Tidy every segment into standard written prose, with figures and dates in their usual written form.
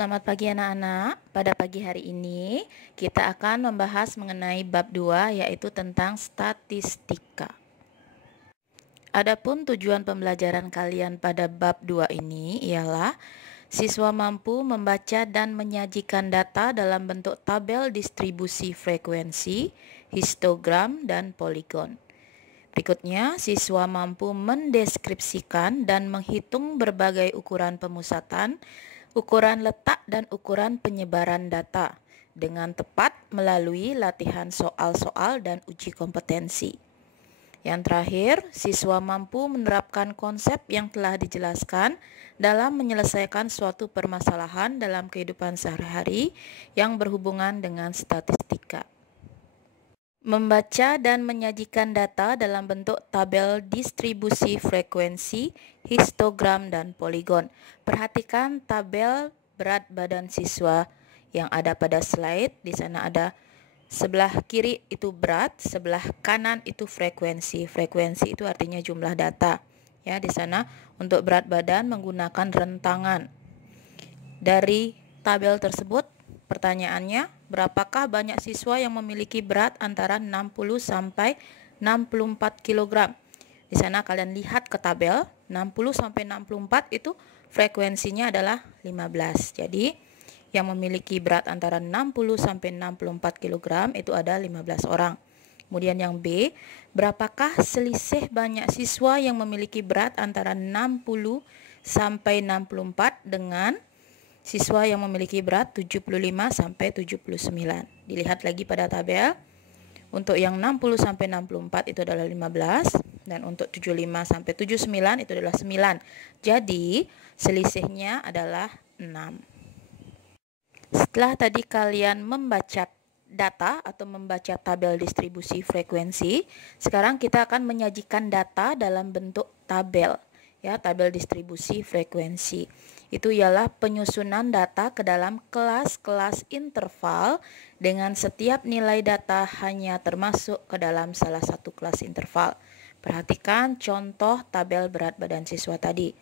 Selamat pagi anak-anak. Pada pagi hari ini kita akan membahas mengenai bab 2 yaitu tentang statistika. Adapun tujuan pembelajaran kalian pada bab 2 ini ialah siswa mampu membaca dan menyajikan data dalam bentuk tabel distribusi frekuensi, histogram, dan poligon. Berikutnya, siswa mampu mendeskripsikan dan menghitung berbagai ukuran pemusatan, ukuran letak, dan ukuran penyebaran data dengan tepat melalui latihan soal-soal dan uji kompetensi. Yang terakhir, siswa mampu menerapkan konsep yang telah dijelaskan dalam menyelesaikan suatu permasalahan dalam kehidupan sehari-hari yang berhubungan dengan statistika. Membaca dan menyajikan data dalam bentuk tabel distribusi frekuensi, histogram, dan poligon. Perhatikan tabel berat badan siswa yang ada pada slide. Di sana ada sebelah kiri itu berat, sebelah kanan itu frekuensi. Frekuensi itu artinya jumlah data. Ya, di sana untuk berat badan menggunakan rentangan. Dari tabel tersebut, pertanyaannya, berapakah banyak siswa yang memiliki berat antara 60 sampai 64 kg? Di sana kalian lihat ke tabel, 60 sampai 64 itu frekuensinya adalah 15. Jadi, yang memiliki berat antara 60 sampai 64 kg itu ada 15 orang. Kemudian yang B, berapakah selisih banyak siswa yang memiliki berat antara 60 sampai 64 dengan siswa yang memiliki berat 75 sampai 79. Dilihat lagi pada tabel. Untuk yang 60 sampai 64 itu adalah 15 dan untuk 75 sampai 79 itu adalah 9. Jadi, selisihnya adalah 6. Setelah tadi kalian membaca data atau membaca tabel distribusi frekuensi, sekarang kita akan menyajikan data dalam bentuk tabel. Ya, tabel distribusi frekuensi. Itu ialah penyusunan data ke dalam kelas-kelas interval dengan setiap nilai data hanya termasuk ke dalam salah satu kelas interval. Perhatikan contoh tabel berat badan siswa tadi.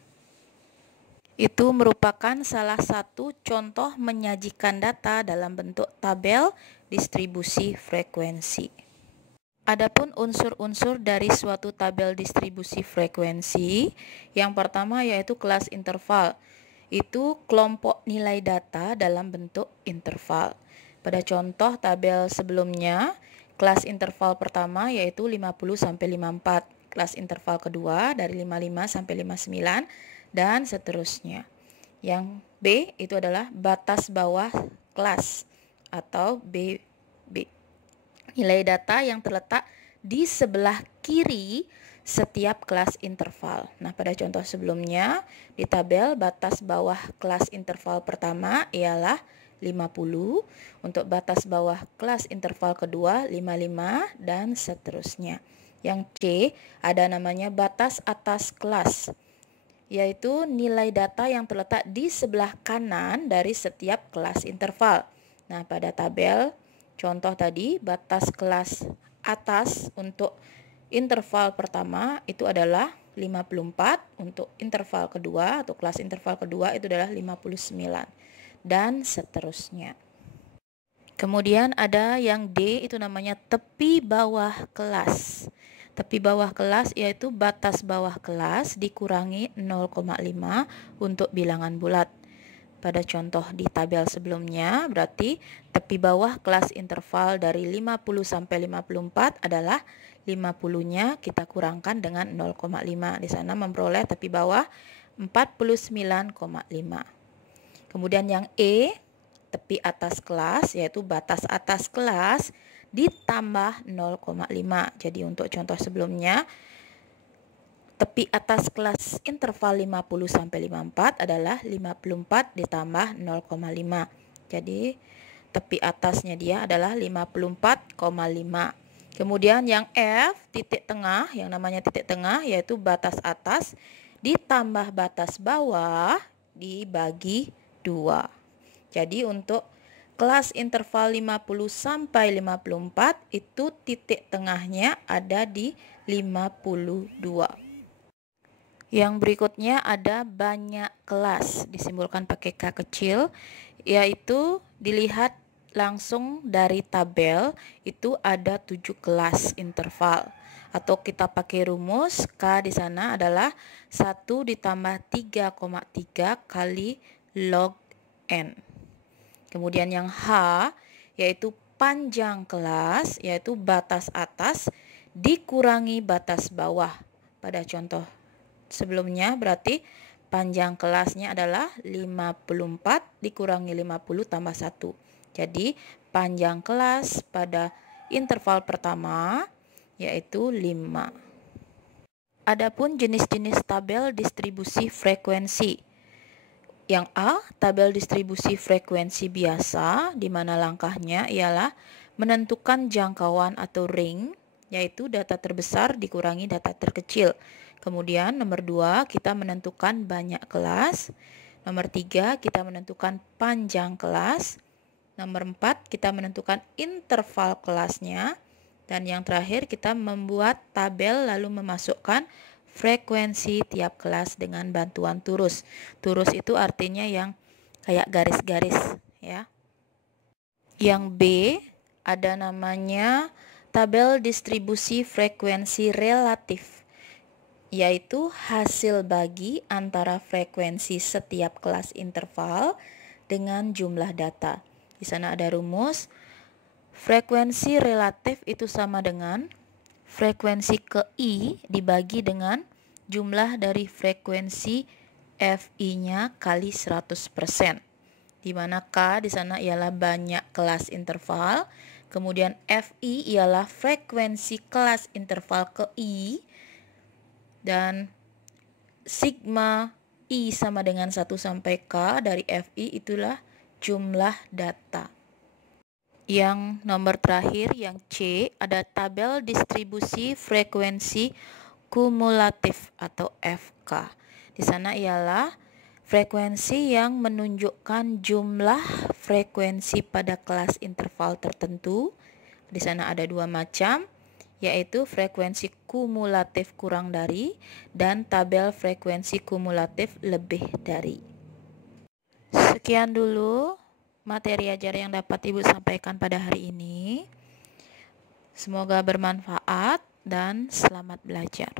Itu merupakan salah satu contoh menyajikan data dalam bentuk tabel distribusi frekuensi. Adapun unsur-unsur dari suatu tabel distribusi frekuensi, yang pertama yaitu kelas interval. Itu kelompok nilai data dalam bentuk interval. Pada contoh tabel sebelumnya, kelas interval pertama yaitu 50 sampai 54, kelas interval kedua dari 55 sampai 59 dan seterusnya. Yang B itu adalah batas bawah kelas atau BB. Nilai data yang terletak di sebelah kiri setiap kelas interval. Nah, pada contoh sebelumnya di tabel batas bawah kelas interval pertama ialah 50, untuk batas bawah kelas interval kedua 55 dan seterusnya. Yang C ada namanya batas atas kelas, yaitu nilai data yang terletak di sebelah kanan dari setiap kelas interval. Nah, pada tabel contoh tadi, batas kelas atas untuk interval pertama itu adalah 54, untuk interval kedua atau kelas interval kedua itu adalah 59 dan seterusnya. Kemudian ada yang D itu namanya tepi bawah kelas. Tepi bawah kelas yaitu batas bawah kelas dikurangi 0,5 untuk bilangan bulat. Pada contoh di tabel sebelumnya, berarti tepi bawah kelas interval dari 50 sampai 54 adalah 50-nya kita kurangkan dengan 0,5. Di sana memperoleh tepi bawah 49,5. Kemudian yang E, tepi atas kelas, yaitu batas atas kelas ditambah 0,5. Jadi untuk contoh sebelumnya, tepi atas kelas interval 50 sampai 54 adalah 54 ditambah 0,5. Jadi tepi atasnya dia adalah 54,5. Kemudian yang F, titik tengah, yang namanya titik tengah yaitu batas atas ditambah batas bawah dibagi 2. Jadi untuk kelas interval 50 sampai 54 itu titik tengahnya ada di 52. Yang berikutnya ada banyak kelas, disimbolkan pakai K kecil, yaitu dilihat langsung dari tabel itu ada 7 kelas interval, atau kita pakai rumus K di sana adalah 1 ditambah 3,3 kali log N. Kemudian yang H yaitu panjang kelas, yaitu batas atas dikurangi batas bawah. Pada contoh sebelumnya berarti panjang kelasnya adalah 54 dikurangi 50 tambah 1. Jadi panjang kelas pada interval pertama yaitu 5. Adapun jenis-jenis tabel distribusi frekuensi. Yang A, tabel distribusi frekuensi biasa, di mana langkahnya ialah menentukan jangkauan atau ring, yaitu data terbesar dikurangi data terkecil. Kemudian nomor 2, kita menentukan banyak kelas. Nomor 3, kita menentukan panjang kelas. Nomor 4, kita menentukan interval kelasnya. Dan yang terakhir, kita membuat tabel lalu memasukkan frekuensi tiap kelas dengan bantuan turus. Turus itu artinya yang kayak garis-garis ya. Yang B ada namanya tabel distribusi frekuensi relatif, yaitu hasil bagi antara frekuensi setiap kelas interval dengan jumlah data. Di sana ada rumus. Frekuensi relatif itu sama dengan frekuensi ke I dibagi dengan jumlah dari frekuensi FI-nya kali 100%. Di mana K di sana ialah banyak kelas interval, kemudian FI ialah frekuensi kelas interval ke I, dan sigma I sama dengan 1 sampai K dari FI itulah jumlah data. Yang nomor terakhir, yang C, ada tabel distribusi frekuensi kumulatif atau FK. Di sana ialah frekuensi yang menunjukkan jumlah frekuensi pada kelas interval tertentu. Di sana ada 2 macam, yaitu frekuensi kumulatif kurang dari dan tabel frekuensi kumulatif lebih dari. Sekian dulu materi ajar yang dapat Ibu sampaikan pada hari ini. Semoga bermanfaat dan selamat belajar.